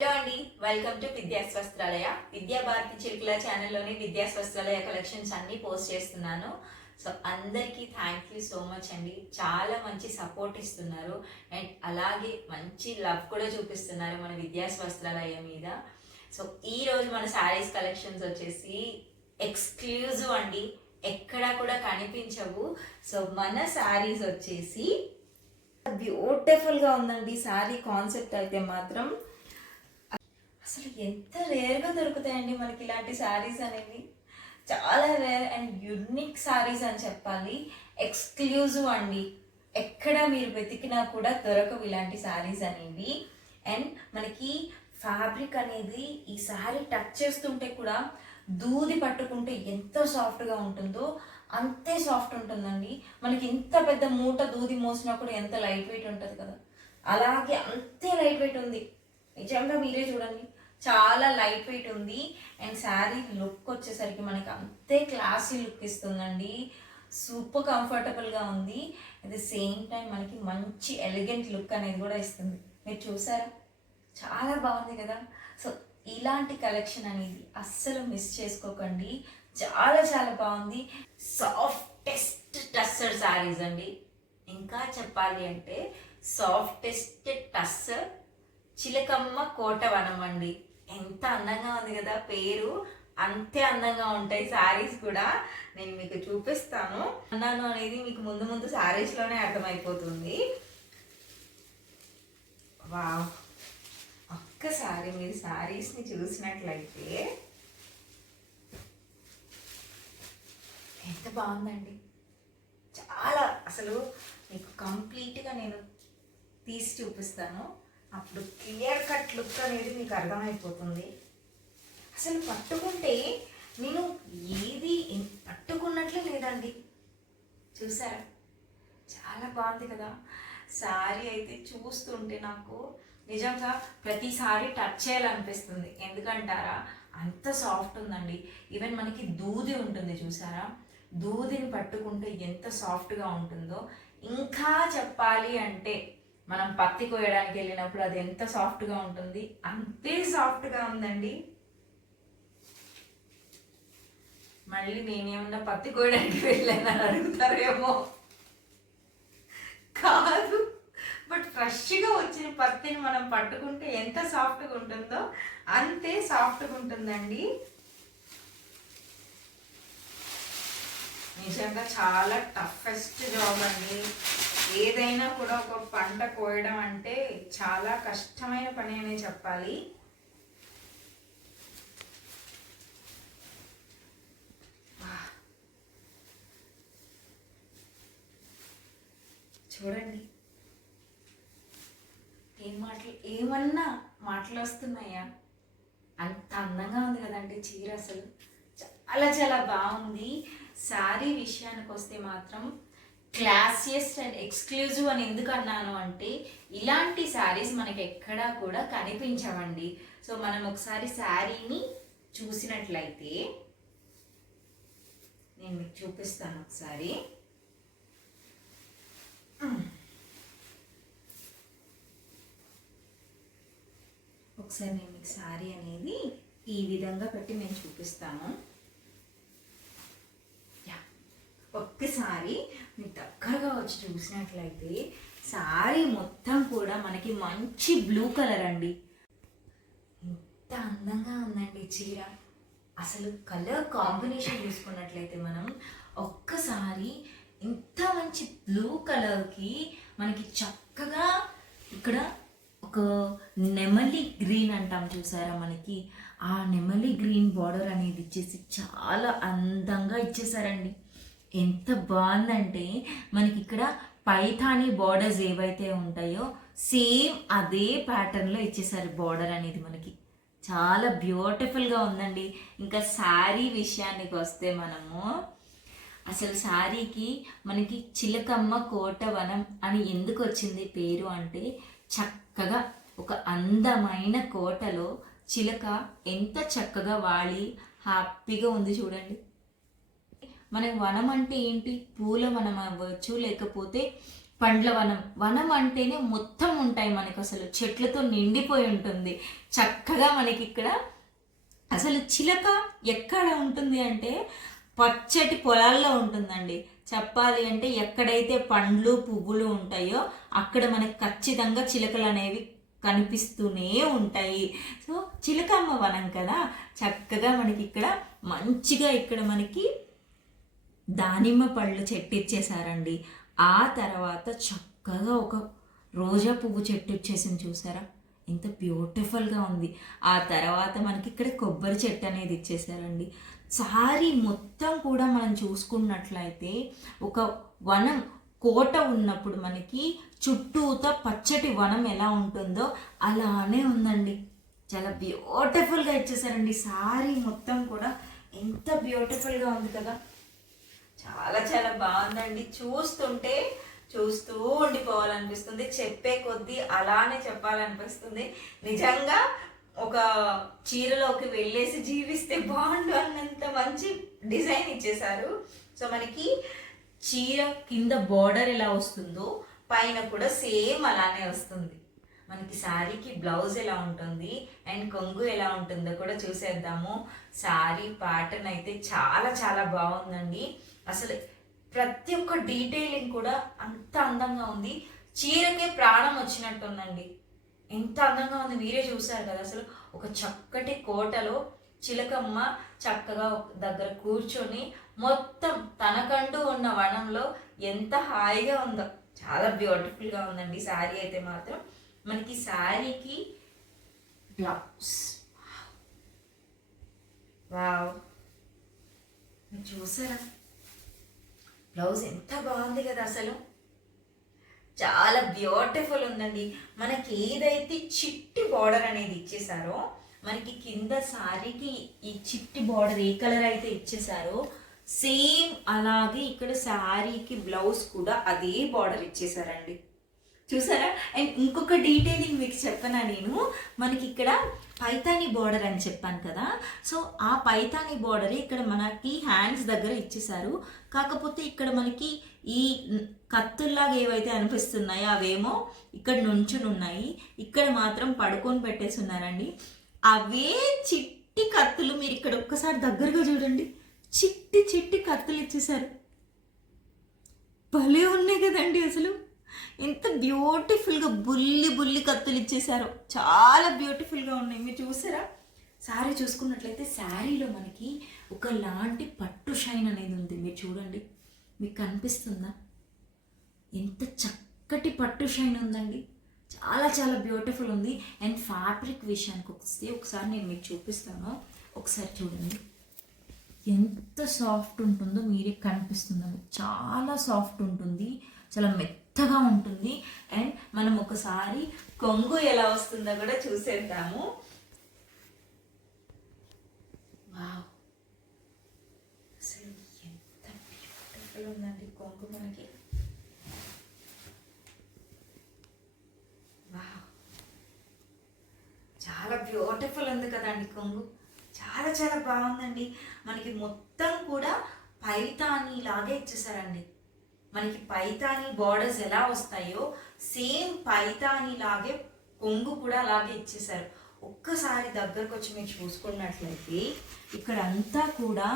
Hello అండి, welcome to విద్యా స్వస్త్రాలయ. విద్యా భారతి చిలుకల ఛానల్లోని విద్యా స్వస్త్రాలయ కలెక్షన్స్ అన్ని పోస్ట్ చేస్తున్నాను. సో అందరికీ థ్యాంక్ యూ సో మచ్ అండి. చాలా మంచి సపోర్ట్ ఇస్తున్నారు అండ్ అలాగే మంచి లవ్ కూడా చూపిస్తున్నారు మన విద్యా స్వస్త్రాలయ మీద. సో ఈరోజు మన శారీస్ కలెక్షన్స్ వచ్చేసి ఎక్స్క్లూజివ్ అండి, ఎక్కడా కూడా కనిపించవు. సో మన శారీస్ వచ్చేసి బ్యూటిఫుల్గా ఉందండి. శారీ కాన్సెప్ట్ అయితే మాత్రం అసలు ఎంత రేర్గా దొరుకుతాయండి మనకి ఇలాంటి శారీస్ అనేవి. చాలా రేర్ అండ్ యునిక్ శారీస్ అని చెప్పాలి. ఎక్స్క్లూజివ్ అండి, ఎక్కడ మీరు వెతికినా కూడా దొరకవు ఇలాంటి శారీస్ అనేవి. అండ్ మనకి ఫ్యాబ్రిక్ అనేది ఈ శారీ టచ్ చేస్తుంటే కూడా దూది పట్టుకుంటే ఎంత సాఫ్ట్గా ఉంటుందో అంతే సాఫ్ట్ ఉంటుందండి. మనకి ఇంత పెద్ద మూట దూది మోసినా కూడా ఎంత లైట్ వెయిట్ ఉంటుంది కదా, అలాగే అంతే లైట్ వెయిట్ ఉంది. నిజంగా మీరే చూడండి, చాలా లైట్ వెయిట్ ఉంది. అండ్ శారీ లుక్ వచ్చేసరికి మనకి అంతే క్లాసీ లుక్ ఇస్తుందండి. సూపర్ కంఫర్టబుల్గా ఉంది. అట్ ద సేమ్ టైం మనకి మంచి ఎలిగెంట్ లుక్ అనేది కూడా ఇస్తుంది. మీరు చూసారా, చాలా బాగుంది కదా. సో ఇలాంటి కలెక్షన్ అనేది అస్సలు మిస్ చేసుకోకండి. చాలా చాలా బాగుంది. సాఫ్టెస్ట్ టస్సర్ శారీస్ అండి. ఇంకా చెప్పాలి అంటే సాఫ్టెస్ట్ టస్సర్ చిలకమ్మ కోటవనం అండి. ఎంత అందంగా ఉంది కదా, పేరు అంతే అందంగా ఉంటాయి శారీస్ కూడా. నేను మీకు చూపిస్తాను. అన్నాను అనేది మీకు ముందు ముందు శారీస్లోనే అర్థమైపోతుంది. వావ్, ఒక్కసారి మీరు శారీస్ని చూసినట్లయితే ఎంత బాగుందండి. చాలా అసలు మీకు కంప్లీట్గా నేను తీసి చూపిస్తాను, అప్పుడు క్లియర్ కట్ లుక్ అనేది మీకు అర్థమైపోతుంది. అసలు పట్టుకుంటే నేను ఏది పట్టుకున్నట్లే లేదండి. చూసారా, చాలా బాగుంది కదా. శారీ అయితే చూస్తుంటే నాకు నిజంగా ప్రతిసారి టచ్ చేయాలనిపిస్తుంది. ఎందుకంటారా, అంత సాఫ్ట్ ఉందండి. ఈవెన్ మనకి దూది ఉంటుంది చూసారా, దూదిని పట్టుకుంటే ఎంత సాఫ్ట్గా ఉంటుందో. ఇంకా చెప్పాలి అంటే మనం పత్తి కోయడానికి వెళ్ళినప్పుడు అది ఎంత సాఫ్ట్గా ఉంటుంది, అంతే సాఫ్ట్గా ఉందండి. మళ్ళీ నేనేమన్నా పత్తి కోయడానికి వెళ్ళానని అడుగుతారేమో, కాదు. బట్ ఫ్రెష్గా వచ్చిన పత్తిని మనం పట్టుకుంటే ఎంత సాఫ్ట్గా ఉంటుందో అంతే సాఫ్ట్గా ఉంటుందండి. నిజంగా చాలా టఫెస్ట్ జాబ్ అండి. ఏదైనా కూడా ఒక పంట కోయడం అంటే చాలా కష్టమైన పని అనే చెప్పాలి. చూడండి, ఏమన్నా మాటలు వస్తున్నాయా, అంత అందంగా ఉంది కదండి చీర. అసలు చాలా చాలా బాగుంది. శారీ విషయానికి వస్తే మాత్రం క్లాసియస్ట్ అండ్ ఎక్స్క్లూజివ్ అని ఎందుకు అన్నాను అంటే, ఇలాంటి శారీస్ మనకి ఎక్కడా కూడా కనిపించవండి. సో మనం ఒకసారి శారీని చూసినట్లయితే నేను మీకు చూపిస్తాను. ఒకసారి నేను మీకు శారీ అనేది ఈ విధంగా పెట్టి నేను చూపిస్తాను. ఒక్కసారి మీకు దగ్గరగా వచ్చి చూసినట్లయితే శారీ మొత్తం కూడా మనకి మంచి బ్లూ కలర్ అండి. ఎంత అందంగా ఉందండి చీర. అసలు కలర్ కాంబినేషన్ చూసుకున్నట్లయితే మనం ఒక్కసారి ఇంత మంచి బ్లూ కలర్కి మనకి చక్కగా ఇక్కడ ఒక నెమలి గ్రీన్ అంటాం చూసారా, మనకి ఆ నెమలి గ్రీన్ బార్డర్ అనేది ఇచ్చేసి చాలా అందంగా ఇచ్చేసారండి. ఎంత బాగుందంటే మనకి ఇక్కడ పైథానీ బార్డర్స్ ఏవైతే ఉంటాయో సేమ్ అదే ప్యాటర్న్లో ఇచ్చేసారు బార్డర్ అనేది. మనకి చాలా బ్యూటిఫుల్గా ఉందండి. ఇంకా శారీ విషయానికి వస్తే మనము అసలు శారీకి మనకి చిలకమ్మ కోటవనం అని ఎందుకు వచ్చింది పేరు అంటే, చక్కగా ఒక అందమైన కోటలో చిలక ఎంత చక్కగా వాలి హ్యాపీగా ఉంది చూడండి. మనకి వనం అంటే ఏంటి, పూల వనం అవ్వచ్చు, లేకపోతే పండ్ల వనం. వనం అంటేనే మొత్తం ఉంటాయి మనకు, అసలు చెట్లతో నిండిపోయి ఉంటుంది. చక్కగా మనకి ఇక్కడ అసలు చిలక ఎక్కడ ఉంటుంది అంటే పచ్చటి పొలాల్లో ఉంటుందండి. చెప్పాలి అంటే ఎక్కడైతే పండ్లు పువ్వులు ఉంటాయో అక్కడ మనకి ఖచ్చితంగా చిలకలు అనేవి కనిపిస్తూనే ఉంటాయి. సో చిలకమ్మ వనం కదా, చక్కగా మనకి ఇక్కడ మంచిగా ఇక్కడ మనకి దానిమ్మ పళ్ళు చెట్టు ఇచ్చేసారండి. ఆ తర్వాత చక్కగా ఒక రోజా పువ్వు చెట్టు ఇచ్చేసింది, చూసారా ఎంత బ్యూటిఫుల్గా ఉంది. ఆ తర్వాత మనకి ఇక్కడ కొబ్బరి చెట్టు అనేది ఇచ్చేసారండి. సారీ మొత్తం కూడా మనం చూసుకున్నట్లయితే ఒక వనం కోట ఉన్నప్పుడు మనకి చుట్టూతో పచ్చటి వనం ఎలా ఉంటుందో అలానే ఉందండి. చాలా బ్యూటిఫుల్గా ఇచ్చేసారండి. సారీ మొత్తం కూడా ఎంత బ్యూటిఫుల్గా ఉంది కదా, చాలా చాలా బాగుందండి. చూస్తుంటే చూస్తూ ఉండిపోవాలనిపిస్తుంది, చెప్పే కొద్దీ అలానే చెప్పాలనిపిస్తుంది. నిజంగా ఒక చీరలోకి వెళ్ళేసి జీవిస్తే బాగుండు అన్నంత మంచి డిజైన్ ఇచ్చేసారు. సో మనకి చీర కింద బార్డర్ ఎలా వస్తుందో పైన కూడా సేమ్ అలానే వస్తుంది. మనకి శారీకి బ్లౌజ్ ఎలా ఉంటుంది అండ్ కొంగు ఎలా ఉంటుందో కూడా చూసేద్దాము. శారీ ప్యాటర్న్ అయితే చాలా చాలా బాగుందండి. అసలు ప్రతి ఒక్క డీటెయిలింగ్ కూడా అంత అందంగా ఉంది. చీరకే ప్రాణం వచ్చినట్టుందండి. ఎంత అందంగా ఉంది మీరే చూసారు కదా. అసలు ఒక చక్కటి కోటలో చిలకమ్మ చక్కగా దగ్గర కూర్చొని మొత్తం తనకంటూ ఉన్న వనంలో ఎంత హాయిగా ఉందో, చాలా బ్యూటిఫుల్గా ఉందండి శారీ అయితే మాత్రం. మనకి శారీకి బ్లౌజ్, వావ్ మీరు చూసారా బ్లౌజ్ ఎంత బాగుంది కదా, అసలు చాలా బ్యూటిఫుల్ ఉందండి. మనకి ఏదైతే చిట్టి బార్డర్ అనేది ఇచ్చేసారో మనకి కింద శారీకి ఈ చిట్టి బార్డర్ ఏ కలర్ అయితే ఇచ్చేసారో సేమ్ అలాగే ఇక్కడ శారీకి బ్లౌజ్ కూడా అదే బార్డర్ ఇచ్చేసారండి, చూసారా. అండ్ ఇంకొక డీటెయిలింగ్ మీకు చెప్పనా నేను, మనకి ఇక్కడ పైతాని బార్డర్ అని చెప్పాను కదా. సో ఆ పైతాని బార్డర్ ఇక్కడ మనకి హ్యాండ్స్ దగ్గర ఇచ్చేసారు. కాకపోతే ఇక్కడ మనకి ఈ కత్తుల్లాగా ఏవైతే అనిపిస్తున్నాయో అవేమో ఇక్కడ నుంచుని ఉన్నాయి, ఇక్కడ మాత్రం పడుకొని పెట్టేసి ఉన్నారండి. అవే చిట్టి కత్తులు మీరు ఇక్కడ ఒక్కసారి దగ్గరగా చూడండి, చిట్టి చిట్టి కత్తులు ఇచ్చేసారు. భలే ఉన్నాయి కదండి, అసలు ఎంత బ్యూటిఫుల్గా బుల్లి బుల్లి కత్తులు ఇచ్చేసారో, చాలా బ్యూటిఫుల్గా ఉన్నాయి. మీరు చూసారా శారీ చూసుకున్నట్లయితే శారీలో మనకి ఒకలాంటి పట్టు షైన్ అనేది ఉంది. మీరు చూడండి, మీకు కనిపిస్తుందా ఎంత చక్కటి పట్టు షైన్ ఉందండి, చాలా చాలా బ్యూటిఫుల్ ఉంది. అండ్ ఫ్యాబ్రిక్ విషయానికి వస్తే ఒకసారి నేను మీకు చూపిస్తాను, ఒకసారి చూడండి ఎంత సాఫ్ట్ ఉంటుందో మీరే కనిపిస్తుందండి. చాలా సాఫ్ట్ ఉంటుంది, చాలా మెత్తగా ఉంటుంది. అండ్ మనం ఒకసారి కొంగు ఎలా వస్తుందో కూడా చూసేద్దాము. వావ్ అసలు ఎంత బ్యూటిఫుల్ ఉందండి కొంగు మనకి. వావ్ చాలా బ్యూటిఫుల్ ఉంది కదండి కొంగు, చాలా చాలా బాగుందండి. మనకి మొత్తం కూడా పైతానీ లాగే ఇచ్చేసారండి. మనకి పైతానీ బార్డర్స్ ఎలా వస్తాయో సేమ్ పైతానీ లాగే కొంగు కూడా అలాగే ఇచ్చేసారు. ఒక్కసారి దగ్గరకు వచ్చి మీరు చూసుకున్నట్లయితే ఇక్కడ అంతా కూడా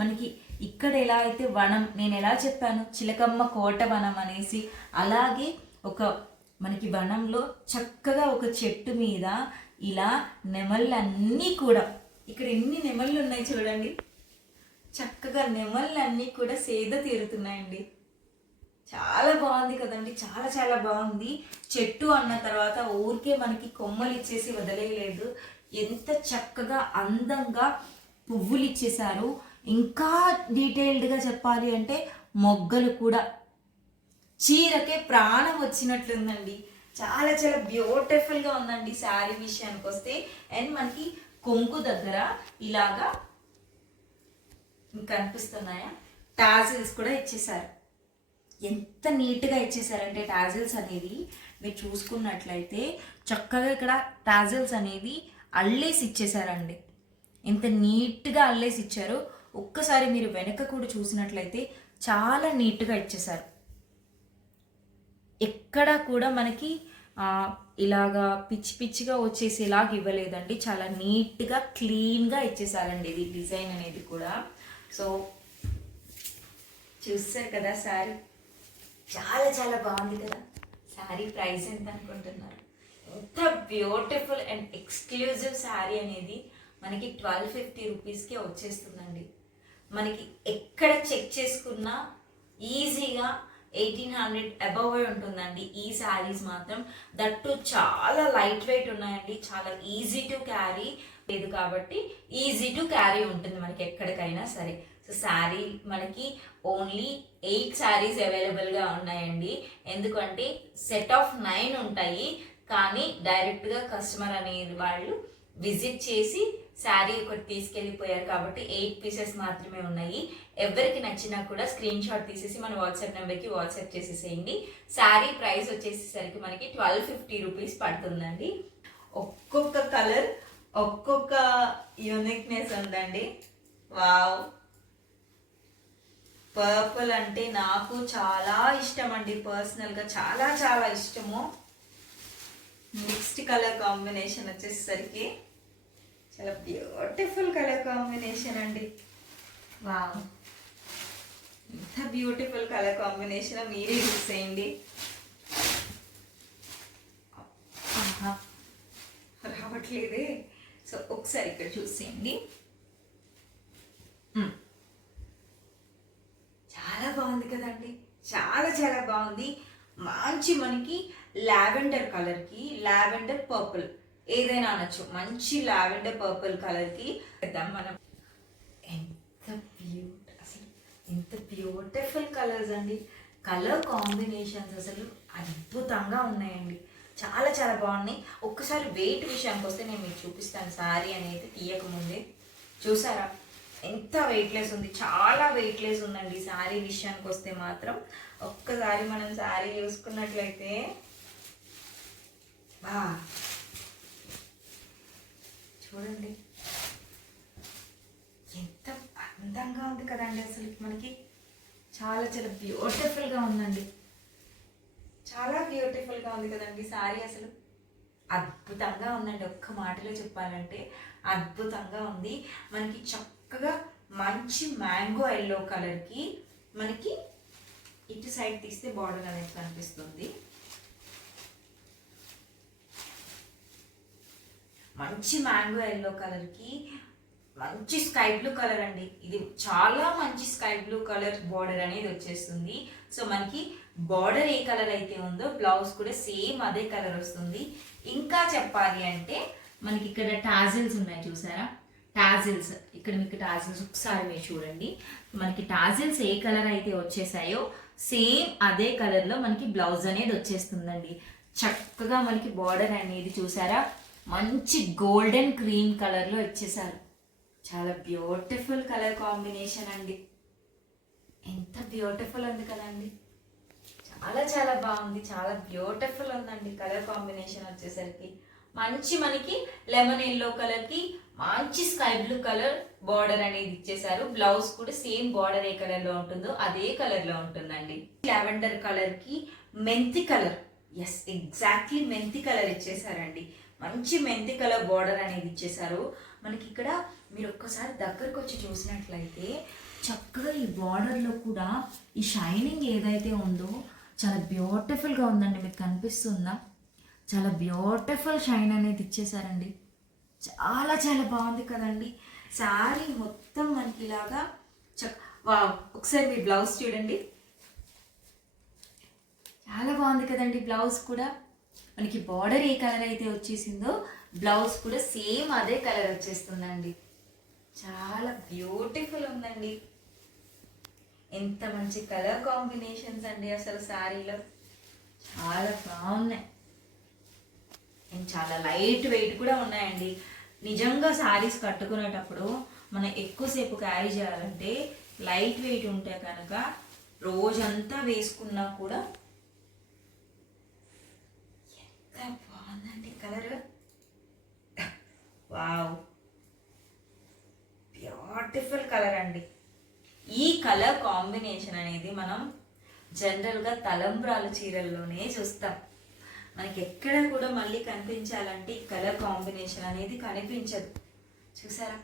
మనకి ఇక్కడ ఎలా అయితే వనం, నేను ఎలా చెప్పాను చిలకమ్మ కోట వనం అనేసి, అలాగే ఒక మనకి వనంలో చక్కగా ఒక చెట్టు మీద ఇలా నెమళ్ళన్నీ కూడా, ఇక్కడ ఎన్ని నెమళ్ళు ఉన్నాయి చూడండి, చక్కగా నెమళ్ళన్నీ కూడా సేద తీరుతున్నాయండి. చాలా బాగుంది కదండి, చాలా చాలా బాగుంది. చెట్టు అన్న తర్వాత ఊరికే మనకి కొమ్మలు ఇచ్చేసి వదిలేయలేదు, ఎంత చక్కగా అందంగా పువ్వులు ఇచ్చేసారు. ఇంకా డీటెయిల్డ్గా చెప్పాలి అంటే మొగ్గలు కూడా, చీరకే ప్రాణం వచ్చినట్లుందండి. చాలా చాలా బ్యూటిఫుల్గా ఉందండి శారీ విషయానికి వస్తే. అండ్ మనకి కొంగు దగ్గర ఇలాగా కనిపిస్తున్నాయా టాజిల్స్ కూడా ఇచ్చేసారు. ఎంత నీట్గా ఇచ్చేసారంటే టాజిల్స్ అనేది మీరు చూసుకున్నట్లయితే చక్కగా ఇక్కడ టాజిల్స్ అనేవి అల్లేసి ఇచ్చేసారండి. ఎంత నీట్గా అల్లేసి ఇచ్చారు. ఒక్కసారి మీరు వెనక కూడా చూసినట్లయితే చాలా నీట్గా ఇచ్చేసారు. ఎక్కడ కూడా మనకి ఇలాగా పిచ్చి పిచ్చిగా వచ్చేసేలాగా ఇవ్వలేదండి. చాలా నీట్గా క్లీన్గా ఇచ్చేసారండి ఇది డిజైన్ అనేది కూడా. సో చూస్తారు కదా శారీ, చాలా చాలా బాగుంది కదా. శారీ ప్రైస్ ఎంత అనుకుంటున్నారు? ఎంత బ్యూటిఫుల్ అండ్ ఎక్స్క్లూజివ్ శారీ అనేది మనకి 1250 రూపీస్కే వచ్చేస్తుందండి. మనకి ఎక్కడ చెక్ చేసుకున్నా ఈజీగా 1800 అబవ్ ఉంటుందండి ఈ శారీస్ మాత్రం. దట్టు చాలా లైట్ వెయిట్ ఉన్నాయండి, చాలా ఈజీ టు క్యారీ లేదు కాబట్టి ఈజీ టు క్యారీ ఉంటుంది మనకి ఎక్కడికైనా సరే. సో శారీ మనకి ఓన్లీ 8 శారీస్ అవైలబుల్గా ఉన్నాయండి. ఎందుకంటే సెట్ ఆఫ్ 9 ఉంటాయి, కానీ డైరెక్ట్గా కస్టమర్ అనే వాళ్ళు విజిట్ చేసి శారీ ఒకటి తీసుకెళ్ళిపోయారు కాబట్టి 8 పీసెస్ మాత్రమే ఉన్నాయి. ఎవరికి నచ్చినా కూడా స్క్రీన్ షాట్ తీసేసి మన వాట్సాప్ నెంబర్కి వాట్సాప్ చేసేసేయండి. శారీ ప్రైస్ వచ్చేసేసరికి మనకి 1250 రూపీస్ పడుతుందండి. ఒక్కొక్క కలర్ ఒక్కొక్క యూనిక్నెస్ ఉందండి. వావ్, పర్పుల్ అంటే నాకు చాలా ఇష్టం అండి, పర్సనల్గా చాలా చాలా ఇష్టము. నెక్స్ట్ కలర్ కాంబినేషన్ వచ్చేసరికి చాలా బ్యూటిఫుల్ కలర్ కాంబినేషన్ అండి. వావ్, ఎంత బ్యూటిఫుల్ కలర్ కాంబినేషన్ మీరే చూసేయండి. రావట్లేదే. సో ఒకసారి ఇక్కడ చూసేయండి. చాలా బాగుంది కదండి, చాలా చాలా బాగుంది. మంచి మనకి లావెండర్ కలర్కి లావెండర్ పర్పుల్ ఏదైనా అనొచ్చు, మంచి లావెండర్ పర్పుల్ కలర్కి మనం అసలు ఎంత బ్యూటిఫుల్ కలర్స్ అండి. కలర్ కాంబినేషన్స్ అసలు అద్భుతంగా ఉన్నాయండి, చాలా చాలా బాగున్నాయి. ఒక్కసారి వెయిట్ విషయానికి వస్తే నేను మీకు చూపిస్తాను. శారీ అనేది తీయకముందే చూసారా ఎంత వెయిట్లెస్ ఉంది, చాలా వెయిట్లెస్ ఉందండి. శారీ విషయానికి వస్తే మాత్రం ఒక్కసారి మనం శారీ చూసుకున్నట్లయితే చూడండి ఎంత అందంగా ఉంది కదండి. అసలు మనకి చాలా చాలా బ్యూటిఫుల్గా ఉందండి, చాలా బ్యూటిఫుల్గా ఉంది కదండి శారీ. అసలు అద్భుతంగా ఉందండి, ఒక్క మాటలో చెప్పాలంటే అద్భుతంగా ఉంది. మనకి చక్కగా మంచి మ్యాంగో ఎల్లో కలర్కి మనకి ఇటు సైడ్ తీస్తే బార్డర్ అనేది కనిపిస్తుంది. మంచి మ్యాంగో ఎల్లో కలర్కి మంచి స్కై బ్లూ కలర్ అండి. ఇది చాలా మంచి స్కై బ్లూ కలర్ బార్డర్ అనేది వచ్చేస్తుంది. సో మనకి బార్డర్ ఏ కలర్ అయితే ఉందో బ్లౌజ్ కూడా సేమ్ అదే కలర్ వస్తుంది. ఇంకా చెప్పాలి అంటే మనకి ఇక్కడ టాజిల్స్ ఉన్నాయి చూసారా, టాజిల్స్ ఇక్కడ మీకు టాజిల్స్ ఒకసారి మీరు చూడండి. మనకి టాజిల్స్ ఏ కలర్ అయితే వచ్చేసాయో సేమ్ అదే కలర్లో మనకి బ్లౌజ్ అనేది వచ్చేస్తుందండి. చక్కగా మనకి బార్డర్ అనేది చూసారా మంచి గోల్డెన్ క్రీమ్ కలర్లో ఇచ్చేసారు. చాలా బ్యూటిఫుల్ కలర్ కాంబినేషన్ అండి, ఎంత బ్యూటిఫుల్ ఉంది కదండి. చాలా చాలా బాగుంది, చాలా బ్యూటిఫుల్ ఉందండి కలర్ కాంబినేషన్ వచ్చేసరికి. మంచి మనకి లెమన్ ఎల్లో కలర్కి మంచి స్కై బ్లూ కలర్ బార్డర్ అనేది ఇచ్చేసారు. బ్లౌజ్ కూడా సేమ్ బార్డర్ ఏ కలర్లో ఉంటుందో అదే కలర్లో ఉంటుందండి. లావెండర్ కలర్కి మెంతి కలర్, ఎస్ ఎగ్జాక్ట్లీ మెంతి కలర్ ఇచ్చేసారండి. మంచి మెంతి కలర్ బార్డర్ అనేది ఇచ్చేసారు. మనకి ఇక్కడ మీరు ఒక్కసారి దగ్గరకు వచ్చి చూసినట్లయితే చక్కగా ఈ బార్డర్లో కూడా ఈ షైనింగ్ ఏదైతే ఉందో చాలా బ్యూటిఫుల్గా ఉందండి. మీకు కనిపిస్తుందా? చాలా బ్యూటిఫుల్ షైన్ అనేది ఇచ్చేసారండి. చాలా చాలా బాగుంది కదండి శారీ మొత్తం మనకి ఇలాగా. వావ్, ఒకసారి మీ బ్లౌజ్ చూడండి, చాలా బాగుంది కదండి. బ్లౌజ్ కూడా మనకి బార్డర్ ఏ కలర్ అయితే వచ్చేసిందో బ్లౌజ్ కూడా సేమ్ అదే కలర్ వచ్చేస్తుందండి. చాలా బ్యూటిఫుల్ ఉందండి. ఎంత మంచి కలర్ కాంబినేషన్స్ అండి అసలు శారీలో, చాలా బాగున్నాయి. అండ్ చాలా లైట్ వెయిట్ కూడా ఉన్నాయండి. నిజంగా శారీస్ కట్టుకునేటప్పుడు మనం ఎక్కువసేపు క్యారీ చేయాలంటే లైట్ వెయిట్ ఉంటే కనుక రోజంతా వేసుకున్నా కూడా ఎంత బాగుందండి కలర్. వావ్, బ్యూటిఫుల్ కలర్ అండి. ఈ కలర్ కాంబినేషన్ అనేది మనం జనరల్గా తలంబ్రాల చీరల్లోనే చూస్తాం. మనకి ఎక్కడ కూడా మళ్ళీ కనిపించాలంటే ఈ కలర్ కాంబినేషన్ అనేది కనిపించదు. చూసారా,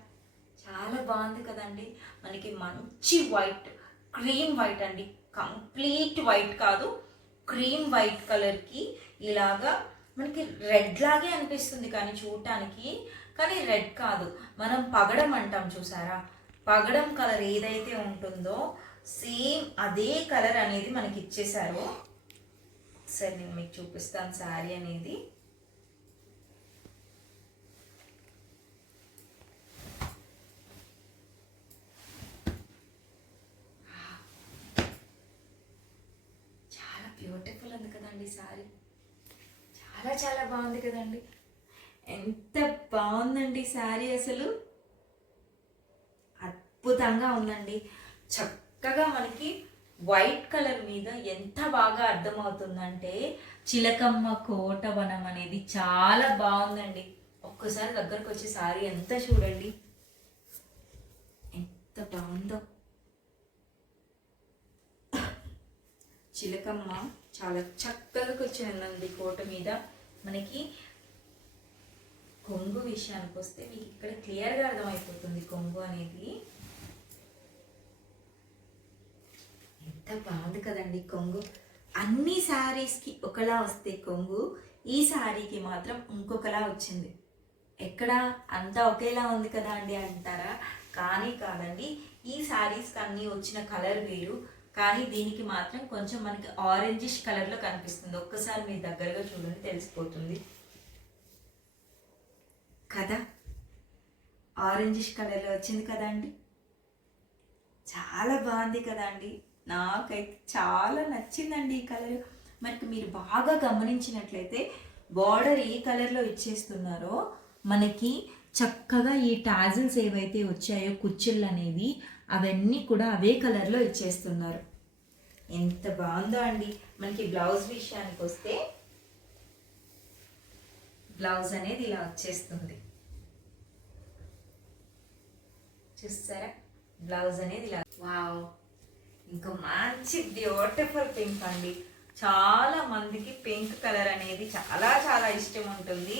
చాలా బాగుంది కదండి. మనకి మంచి వైట్, క్రీమ్ వైట్ అండి, కంప్లీట్ వైట్ కాదు, క్రీమ్ వైట్ కలర్కి ఇలాగా మనకి రెడ్ లాగే అనిపిస్తుంది కానీ చూడటానికి, కానీ రెడ్ కాదు. మనం పగడం అంటాం చూసారా, పగడం కలర్ ఏదైతే ఉంటుందో సేమ్ అదే కలర్ అనేది మనకి ఇచ్చేసారు. సరే నేను మీకు చూపిస్తాను శారీ అనేది. చాలా బ్యూటిఫుల్ ఉంది కదండి శారీ, చాలా చాలా బాగుంది కదండి. ఎంత బాగుందండి శారీ, అసలు అద్భుతంగా ఉందండి. చక్కగా మనకి వైట్ కలర్ మీద ఎంత బాగా అర్థమవుతుందంటే చిలకమ్మ కోటవనం అనేది చాలా బాగుందండి. ఒక్కసారి దగ్గరకు వచ్చి శారీ ఎంత చూడండి, ఎంత బాగుందో. చిలకమ్మ చాలా చక్కగా కూర్చొనిందండి కోట మీద. మనకి కొంగు విషయానికి వస్తే మీకు ఇక్కడ క్లియర్గా అర్థమైపోతుంది కొంగు అనేది. ఎంత బాగుంది కదండి కొంగు. అన్ని శారీస్కి ఒకలా వస్తే కొంగు, ఈ శారీకి మాత్రం ఇంకొకలా వచ్చింది. ఎక్కడ అంతా ఒకేలా ఉంది కదా అండి అంటారా, కానీ కాదండి. ఈ శారీస్కి అన్నీ వచ్చిన కలర్ వేరు, కానీ దీనికి మాత్రం కొంచెం మనకి ఆరెంజిష్ కలర్లో కనిపిస్తుంది. ఒక్కసారి మీరు దగ్గరగా చూడండి, తెలిసిపోతుంది కదా. ఆరెంజిష్ కలర్లో వచ్చింది కదా అండి, చాలా బాగుంది కదా అండి. నాకైతే చాలా నచ్చిందండి ఈ కలర్. మనకి మీరు బాగా గమనించినట్లయితే బార్డర్ ఏ కలర్లో ఇచ్చేస్తున్నారో మనకి చక్కగా ఈ టాజిల్స్ ఏవైతే వచ్చాయో కుచ్చిళ్ళు అనేవి, అవన్నీ కూడా అవే కలర్లో ఇచ్చేస్తున్నారు. ఎంత బాగుందో అండి. మనకి బ్లౌజ్ విషయానికి వస్తే బ్లౌజ్ అనేది ఇలా వచ్చేస్తుంది, చూస్తారా, బ్లౌజ్ అనేది ఇలా. వావ్, ఇంకా మంచి బ్యూటిఫుల్ పింక్ అండి. చాలా మందికి పింక్ కలర్ అనేది చాలా చాలా ఇష్టం ఉంటుంది.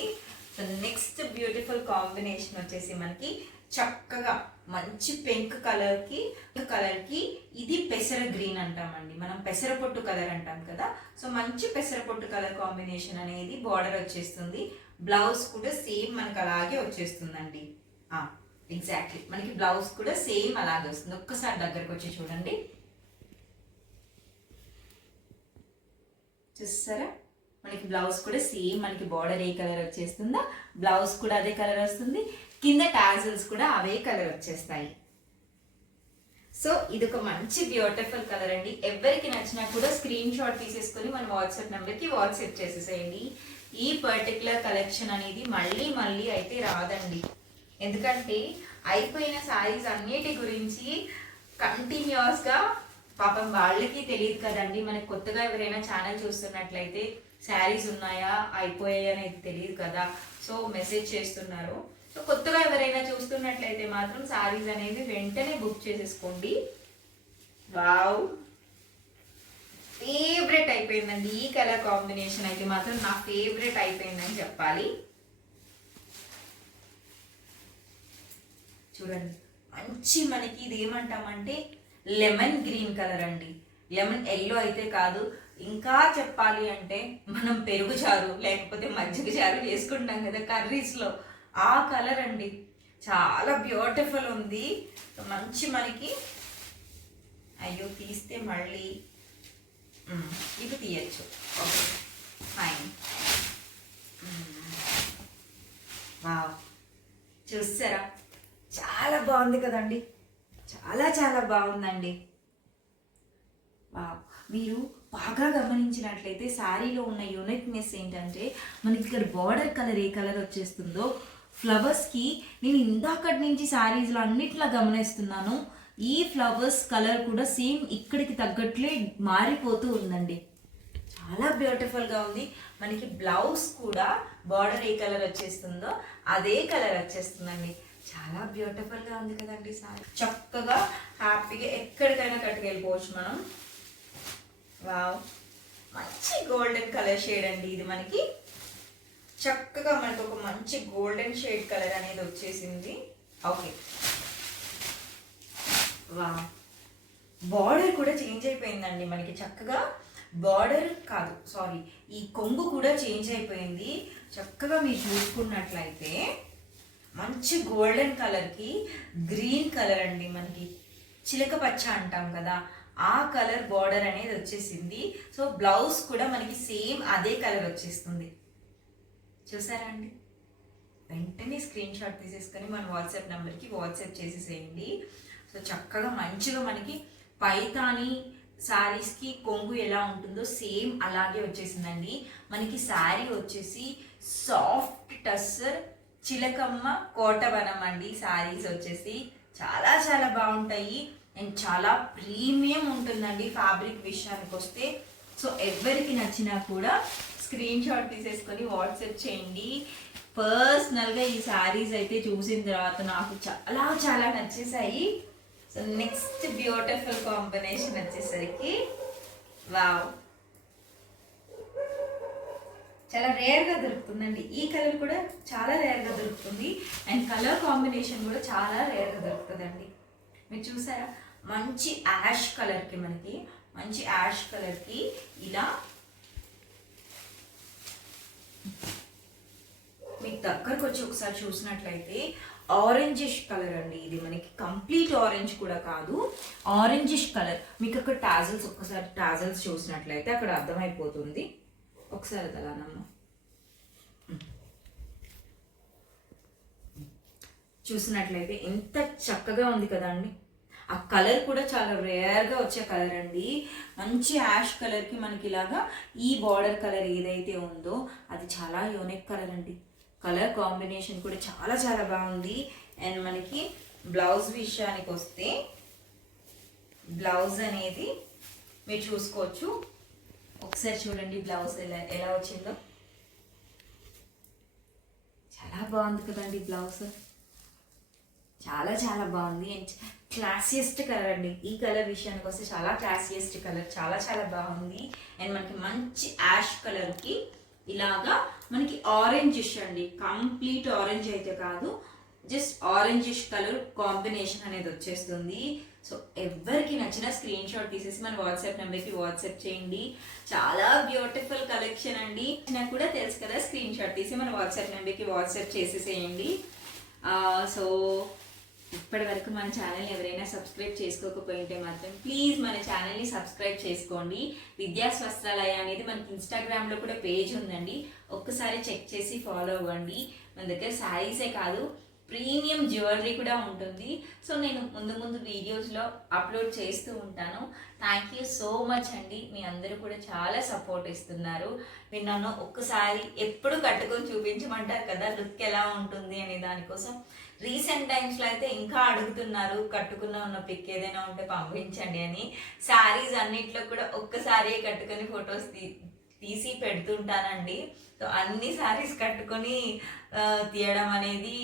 సో నెక్స్ట్ బ్యూటిఫుల్ కాంబినేషన్ వచ్చేసి మనకి చక్కగా మంచి పింక్ కలర్కి ఇది పెసర గ్రీన్ అంటామండి, మనం పెసరపొట్టు కలర్ అంటాం కదా. సో మంచి పెసరపొట్టు కలర్ కాంబినేషన్ అనేది బార్డర్ వచ్చేస్తుంది. బ్లౌజ్ కూడా సేమ్ మనకి అలాగే వచ్చేస్తుందండి. ఎగ్జాక్ట్లీ మనకి బ్లౌజ్ కూడా సేమ్ అలాగే వస్తుంది. ఒక్కసారి దగ్గరకు వచ్చి చూడండి, చూస్తారా, మనకి బ్లౌజ్ కూడా సేమ్ మనకి బార్డర్ ఏ కలర్ వచ్చేస్తుందో బ్లౌజ్ కూడా అదే కలర్ వస్తుంది. కింద టాజిల్స్ కూడా అవే కలర్ వచ్చేస్తాయి. సో ఇది ఒక మంచి బ్యూటిఫుల్ కలర్ అండి. ఎవరికి నచ్చినా కూడా స్క్రీన్ షాట్ తీసేసుకొని మన వాట్సాప్ నెంబర్కి వాట్సాప్ చేసేసేయండి. ఈ పర్టికులర్ కలెక్షన్ అనేది మళ్ళీ మళ్ళీ అయితే రాదండి, ఎందుకంటే అయిపోయిన శారీస్ అన్నిటి గురించి కంటిన్యూస్గా పాపం వాళ్ళకి తెలియదు కదండి. మనకి కొత్తగా ఎవరైనా ఛానల్ చూస్తున్నట్లయితే శారీస్ ఉన్నాయా అయిపోయాయి అనేది తెలియదు కదా, సో మెసేజ్ చేస్తున్నారు. సో కొత్తగా ఎవరైనా చూస్తున్నట్లయితే మాత్రం శారీస్ అనేది వెంటనే బుక్ చేసేసుకోండి. వావ్, ఫేవరెట్ అయిపోయిందండి ఈ కలర్ కాంబినేషన్ అయితే మాత్రం నా ఫేవరెట్ అయిపోయిందని చెప్పాలి. చూడండి, మంచి మనకి ఇది ఏమంటామంటే లెమన్ గ్రీన్ కలర్ అండి. లెమన్ ఎల్లో అయితే కాదు, ఇంకా చెప్పాలి అంటే మనం పెరుగు చారు లేకపోతే మజ్జిగ చారు వేసుకుంటాం కదా కర్రీస్లో, ఆ కలర్ అండి. చాలా బ్యూటిఫుల్ ఉంది. మంచి మనకి, అయ్యో తీస్తే మళ్ళీ ఇది తీయచ్చు, ఓకే ఫైన్. వావ్, చూసారా, చాలా బాగుంది కదండి, చాలా చాలా బాగుందండి. వావ్, మీరు బాగా గమనించినట్లయితే శారీలో ఉన్న యూనిక్నెస్ ఏంటంటే మనకి ఇక్కడ బార్డర్ కలర్ ఏ కలర్ వచ్చేస్తుందో ఫ్లవర్స్కి, నేను ఇందాకటి నుంచి శారీస్లో అన్నిట్లా గమనిస్తున్నాను, ఈ ఫ్లవర్స్ కలర్ కూడా సేమ్ ఇక్కడికి తగ్గట్లే మారిపోతూ ఉందండి. చాలా బ్యూటిఫుల్గా ఉంది. మనకి బ్లౌజ్ కూడా బార్డర్ ఏ కలర్ వచ్చేస్తుందో అదే కలర్ వచ్చేస్తుందండి. చాలా బ్యూటిఫుల్గా ఉంది కదండి సారీ. చక్కగా హ్యాపీగా ఎక్కడికైనా కట్టుకెళ్ళిపోవచ్చు మనం. వావ్, మంచి గోల్డెన్ కలర్ షేడ్ అండి ఇది. మనకి చక్కగా మనకు ఒక మంచి గోల్డెన్ షేడ్ కలర్ అనేది వచ్చేసింది. ఓకే, వావ్, బార్డర్ కూడా చేంజ్ అయిపోయిందండి మనకి. చక్కగా బార్డర్ కాదు, సారీ, ఈ కొంగు కూడా చేంజ్ అయిపోయింది. చక్కగా మీరు చూసుకున్నట్లయితే మంచి గోల్డెన్ కలర్కి గ్రీన్ కలర్ అండి, మనకి చిలక పచ్చ అంటాం కదా, ఆ కలర్ బార్డర్ అనేది వచ్చేసింది. సో బ్లౌజ్ కూడా మనకి సేమ్ అదే కలర్ వచ్చేస్తుంది. చూసారా అండి? వెంటనే స్క్రీన్ షాట్ తీసేసుకొని మన వాట్సాప్ నెంబర్కి వాట్సాప్ చేసేసేయండి. సో చక్కగా మంచిగా మనకి పైతాని శారీస్కి కొంగు ఎలా ఉంటుందో సేమ్ అలాగే వచ్చేసిందండి. మనకి శారీ వచ్చేసి సాఫ్ట్ టస్సర్ చిలకమ్మ కోటవనం అండి. శారీస్ వచ్చేసి చాలా చాలా బాగుంటాయి అండ్ చాలా ప్రీమియం ఉంటుందండి ఫ్యాబ్రిక్ విషయానికి వస్తే. సో ఎవరికి నచ్చినా కూడా స్క్రీన్ షాట్ తీసేసుకొని వాట్సాప్ చేయండి. పర్సనల్గా ఈ శారీస్ అయితే చూసిన తర్వాత నాకు చాలా చాలా నచ్చేసాయి. సో నెక్స్ట్ బ్యూటిఫుల్ కాంబినేషన్ వచ్చేసరికి వావ్, చాలా రేర్గా దొరుకుతుందండి. ఈ కలర్ కూడా చాలా రేర్గా దొరుకుతుంది అండ్ కలర్ కాంబినేషన్ కూడా చాలా రేర్గా దొరుకుతుందండి. మీరు చూసారా? మంచి యాష్ కలర్కి, మనకి మంచి యాష్ కలర్కి ఇలా మీకు దగ్గరకు వచ్చి ఒకసారి చూసినట్లయితే ఆరెంజిష్ కలర్ అండి ఇది. మనకి కంప్లీట్ ఆరెంజ్ కూడా కాదు, ఆరెంజిష్ కలర్. మీకు అక్కడ టాజల్స్, ఒక్కసారి టాజల్స్ చూసినట్లయితే అక్కడ అర్థమైపోతుంది. ఒకసారి అలానమ్మా చూసినట్లయితే ఎంత చక్కగా ఉంది కదా అండి. ఆ కలర్ కూడా చాలా రేర్గా వచ్చే కలర్ అండి. మంచి యాష్ కలర్కి మనకి ఇలాగా ఈ బార్డర్ కలర్ ఏదైతే ఉందో అది చాలా యూనిక్ కలర్ అండి. కలర్ కాంబినేషన్ కూడా చాలా చాలా బాగుంది. అండ్ మనకి బ్లౌజ్ విషయానికి వస్తే బ్లౌజ్ అనేది మీరు చూసుకోవచ్చు. ఒకసారి చూడండి బ్లౌజ్ ఎలా వచ్చిందో. చాలా బాగుంది కదండి బ్లౌజ్, చాలా చాలా బాగుంది అండ్ క్లాసియస్ట్ కలర్ అండి. ఈ కలర్ విషయానికి వస్తే చాలా క్లాసియస్ట్ కలర్, చాలా చాలా బాగుంది. అండ్ మనకి మంచి యాష్ కలర్కి ఇలాగా మనకి ఆరెంజిష్ అండి, కంప్లీట్ ఆరెంజ్ అయితే కాదు, జస్ట్ ఆరెంజిష్ కలర్ కాంబినేషన్ అనేది వచ్చేస్తుంది. సో ఎవరికి నచ్చిన స్క్రీన్ షాట్ తీసేసి మన వాట్సాప్ నెంబర్కి వాట్సాప్ చేయండి. చాలా బ్యూటిఫుల్ కలెక్షన్ అండి. నాకు కూడా తెలుసు కదా, స్క్రీన్ షాట్ తీసి మన వాట్సాప్ నెంబర్కి వాట్సాప్ చేసేసేయండి. సో ఇప్పటి వరకు మన ఛానల్ ఎవరైనా సబ్స్క్రైబ్ చేసుకోకపోయింటే మాత్రం ప్లీజ్ మన ఛానల్ని సబ్స్క్రైబ్ చేసుకోండి. విద్యాస్ వస్త్రాలయ అనేది మనకి ఇన్స్టాగ్రామ్లో కూడా పేజ్ ఉందండి, ఒక్కసారి చెక్ చేసి ఫాలో అవ్వండి. మన దగ్గర శారీసే కాదు, ప్రీమియం జ్యువెలరీ కూడా ఉంటుంది. సో నేను ముందు ముందు వీడియోస్లో అప్లోడ్ చేస్తూ ఉంటాను. థ్యాంక్ యూ సో మచ్ అండి. మీ అందరూ కూడా చాలా సపోర్ట్ ఇస్తున్నారు. మీరు నన్ను ఒక్కసారి ఎప్పుడు కట్టుకొని చూపించమంటారు కదా లుక్ ఎలా ఉంటుంది అనే దానికోసం. రీసెంట్ టైమ్స్లో అయితే ఇంకా అడుగుతున్నారు కట్టుకున్న ఉన్న పిక్ ఏదైనా ఉంటే పంపించండి అని. శారీస్ అన్నిట్లో కూడా ఒక్కసారి కట్టుకొని ఫొటోస్ తీసి పెడుతుంటానండి. సో అన్ని శారీస్ కట్టుకొని తీయడం అనేది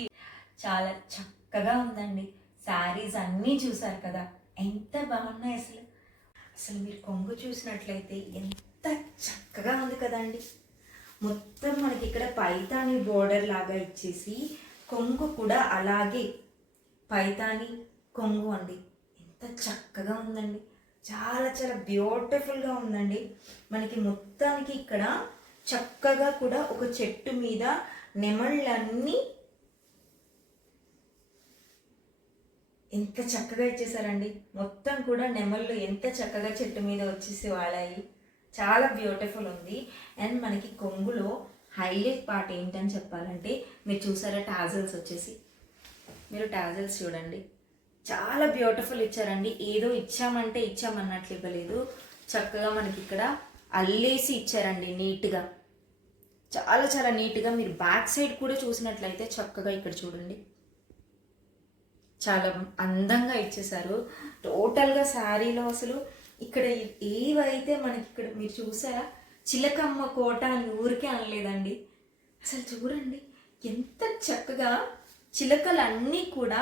చాలా చక్కగా ఉందండి. శారీస్ అన్నీ చూసారు కదా, ఎంత బాగున్నాయి అసలు. అసలు మీరు కొంగు చూసినట్లయితే ఎంత చక్కగా ఉంది కదండి. మొత్తం మనకి ఇక్కడ పైతాని బోర్డర్ లాగా ఇచ్చేసి కొంగు కూడా అలాగే పైతాని కొంగు అండి. ఎంత చక్కగా ఉందండి, చాలా చాలా బ్యూటిఫుల్గా ఉందండి. మనకి మొత్తానికి ఇక్కడ చక్కగా కూడా ఒక చెట్టు మీద నెమళ్ళన్నీ ఎంత చక్కగా ఇచ్చేసారండి. మొత్తం కూడా నెమళ్ళు ఎంత చక్కగా చెట్టు మీద వచ్చేసి వాడాయి. చాలా బ్యూటిఫుల్ ఉంది. అండ్ మనకి కొంగులో హైలైట్ పార్ట్ ఏంటని చెప్పాలంటే, మీరు చూసారా టాజల్స్ వచ్చేసి, మీరు టాజల్స్ చూడండి, చాలా బ్యూటిఫుల్ ఇచ్చారండి. ఏదో ఇచ్చామంటే ఇచ్చామన్నట్లు ఇవ్వలేదు, చక్కగా మనకి ఇక్కడ అల్లేసి ఇచ్చారండి నీట్గా, చాలా చాలా నీట్గా. మీరు బ్యాక్ సైడ్ కూడా చూసినట్లయితే చక్కగా ఇక్కడ చూడండి, చాలా అందంగా ఇచ్చేసారు. టోటల్గా శారీలో అసలు ఇక్కడ ఏవైతే మనకి ఇక్కడ మీరు చూసారా, చిలకమ్మ కోట అని ఊరికే అనలేదండి. అసలు చూడండి ఎంత చక్కగా చిలకలన్నీ కూడా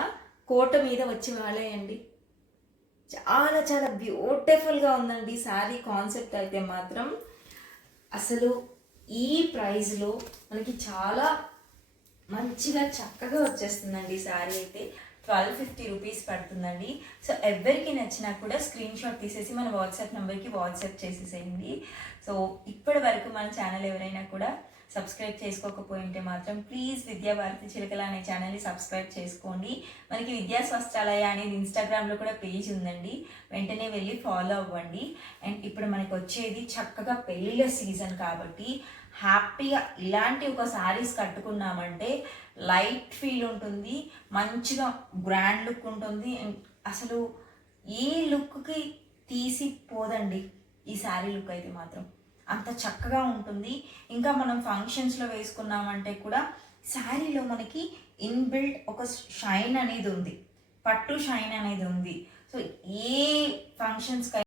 కోట మీద వచ్చి వాలాయండి. చాలా చాలా బ్యూటిఫుల్గా ఉందండి శారీ కాన్సెప్ట్ అయితే మాత్రం. అసలు ఈ ప్రైస్లో మనకి చాలా మంచిగా చక్కగా వచ్చేస్తుందండి శారీ అయితే. 1250 రూపీస్ పడుతుందండి. సో ఎవరికి నచ్చినా కూడా స్క్రీన్ షాట్ తీసేసి మన వాట్సాప్ నెంబర్కి వాట్సాప్ చేసేసేయండి. సో ఇప్పటి వరకు మన ఛానల్ ఎవరైనా కూడా సబ్స్క్రైబ్ చేసుకోకపోయింటే మాత్రం ప్లీజ్ విద్యాభారతి చిలకల అనే ఛానల్ని సబ్స్క్రైబ్ చేసుకోండి. మనకి విద్యా స్వస్థాలయ అనేది ఇన్స్టాగ్రామ్లో కూడా పేజ్ ఉందండి, వెంటనే వెళ్ళి ఫాలో అవ్వండి. అండ్ ఇప్పుడు మనకి వచ్చేది చక్కగా పెళ్ళిళ్ళ సీజన్ కాబట్టి హ్యాపీగా ఇలాంటి ఒక శారీస్ కట్టుకున్నామంటే లైట్ ఫీల్ ఉంటుంది, మంచిగా గ్రాండ్ లుక్ ఉంటుంది. అండ్ అసలు ఈ లుక్కి తీసిపోదండి ఈ శారీ లుక్ అయితే మాత్రం, అంత చక్కగా ఉంటుంది. ఇంకా మనం ఫంక్షన్స్లో వేసుకున్నామంటే కూడా శారీలో మనకి ఇన్బిల్ట్ ఒక షైన్ అనేది ఉంది, పట్టు షైన్ అనేది ఉంది. సో ఏ ఫంక్షన్స్కి